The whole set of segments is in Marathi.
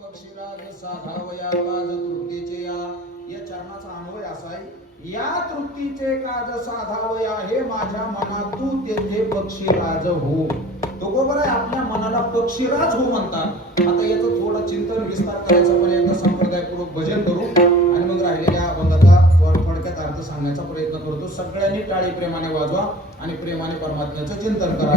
पक्षीराज या काज साधावया हे माझ्या हो तो बरोबर आहे आपल्या मनाला पक्षीराज हो म्हणतात आता याचं थोडं चिंतन विस्तार करायचा पर्यंत संप्रदायपूर्वक भजन करू. सगळ्यांनी टाळी प्रेमाने वाजवा आणि प्रेमाने परमात्म्याचं चिंतन करा.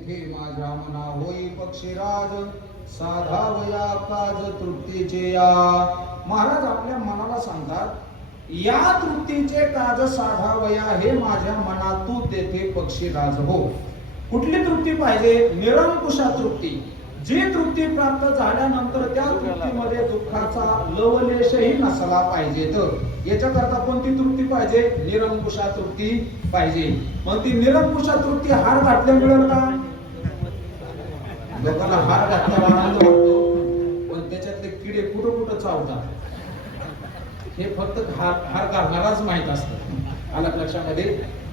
तेथे माझ्या मना होई पक्षीराज. साधावया काज तृप्तीचे या. महाराज आपल्या मनाला सांगतात या तृप्तीचे काज साधावया हे माझ्या मनातू तेथे पक्षीराज हो. कुठली तृप्ती पाहिजे? निरंकुशा तृप्ती. जी तृप्ती प्राप्त झाल्यानंतर त्या तृप्तीमध्ये दुःखाचा लवलेशही नसला पाहिजे. तर याच्याकरता कोणती तृप्ती पाहिजे? निरंकुशा तृप्ती पाहिजे. मग ती निरंकुशा तृप्ती हार घातल्या मिळेल का लोकांना हार घातल्यावर आनंद वाटतो पण त्याच्यातले किडे कुठं कुठं चावतात? हे फक्त हार हार घालणाराच माहीत असतं. आला लक्षामध्ये?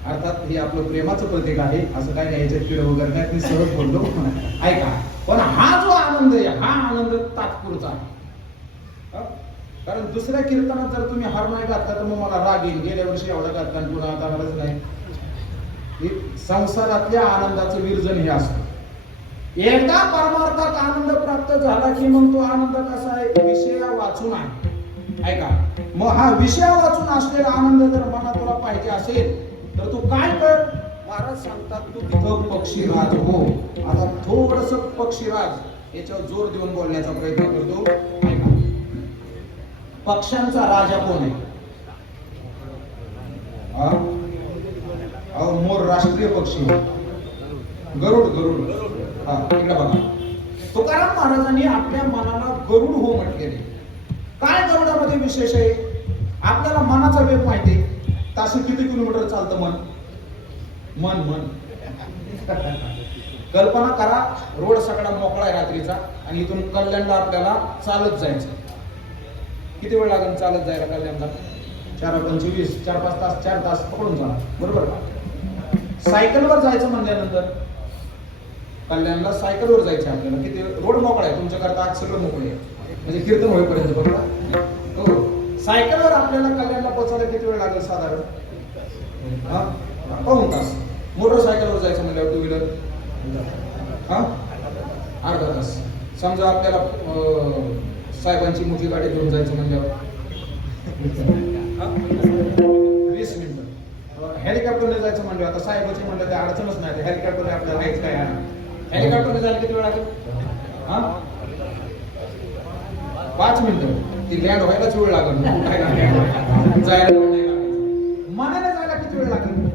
अर्थात हे आपलं प्रेमाचं प्रतीक आहे. असं काय नाही याच्यात किडे वगैरे नाही. मी सहज बोललो. ऐका. पण हा जो आनंद आहे हा आनंद तात्पुरचा आहे. कारण दुसऱ्या कीर्तनात जर तुम्ही हार नाही घातला तर मग मला राग येईल. गेल्या वर्षी एवढा घातला पुन्हा आता गरज नाही. संसारातल्या आनंदाचं विरजन हे असतं. एकदा परमार्थात आनंद प्राप्त झाला की मग तो आनंद कसा आहे? विषया वाचून आहे. ऐका मग हा विषया वाचून असलेला आनंद जर मला तुला पाहिजे असेल तर तू काय कर? महाराज सांगतात तू तिथं पक्षीराज हो. आता थोडस पक्षीराज याच्यावर जोर देऊन बोलण्याचा प्रयत्न करतो. ऐका पक्ष्यांचा राजा कोण आहे? अहो मोर राष्ट्रीय पक्षी. गरुड गरुड. इकडे बघा. तुकाराम महाराजांनी आपल्या मनाला गरुड हो म्हटलेले. काय गरुडामध्ये विशेष आहे? आपल्याला मनाचा वेग माहिती आहे. ताशी किती किलोमीटर चालतं मन? मन मन. कल्पना करा रोड सगळा मोकळा आहे रात्रीचा आणि इथून कल्याणला आपल्याला चालत जायचं. किती वेळ लागेल चालत जायला कल्याणला? चार पंचवीस चार पाच तास चार तास पकडून जा बरोबर का? सायकलवर जायचं म्हणल्यानंतर कल्याणला सायकलवर जायचं आपल्याला. किती रोड मोकळा आहे. तुमच्याकरता आज सगळं मोकळे आहे. म्हणजे कीर्तन होईपर्यंत बरोबर? हो. सायकलवर आपल्याला कल्याणला पोहोचायला किती वेळ लागेल साधारण? हा? पाऊन तास. मोटरसायकलवर जायचं म्हणल्यावर टू व्हीलर हा? अर्धा तास. समजा आपल्याला साहेबांची मोठी गाडी घेऊन जायचं म्हणल्यावर? वीस मिनिट. हेलिकॉप्टरने जायचं म्हणलं आता साहेबाची म्हणलं ते अडचणच नाही. हेलिकॉप्टर आपल्याला हेच काय हेलिकॉप्टरने जायला किती वेळ लागेल? हा? पाच मिनिटं. ती लँड व्हायलाच वेळ लागेल. मनाला जायला जायला किती वेळ लागेल?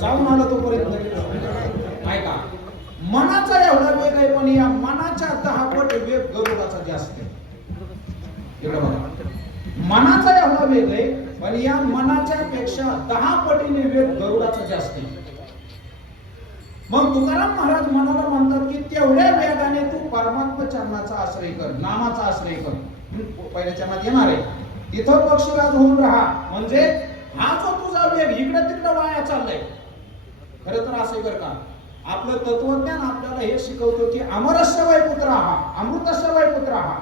जाऊन आला तोपर्यंत? नाही का? मनाचा एवढा वेग आहे पण या मनाच्या दहा पट वेग गरुडाचा जास्त आहे. एवढं बघा. मनाचा एवढा वेग आहे पण या मनाच्या पेक्षा दहा पटीने वेग गरुडाचा जास्त आहे. मग तुकाराम महाराज मनाला म्हणतात की तेवढ्या वेगाने तू परमात्म चरणाचा आश्रय कर नामाचा आश्रय कर. पहिल्या चरणात येणार आहे. तिथं पक्षीराज होऊन राहा. म्हणजे हा जो तुझा वेग इकडे तिकडे वाया चाललाय. खरं तर असं कर का. आपलं तत्वज्ञान आपल्याला हे शिकवतो की अमरस्य पुत्र हा अमृतस्य पुत्र हा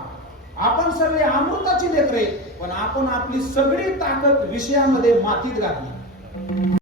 आपण सगळे अमृताची लेकरे पण आपण आपली सगळी ताकद विषयामध्ये मातीत घातली.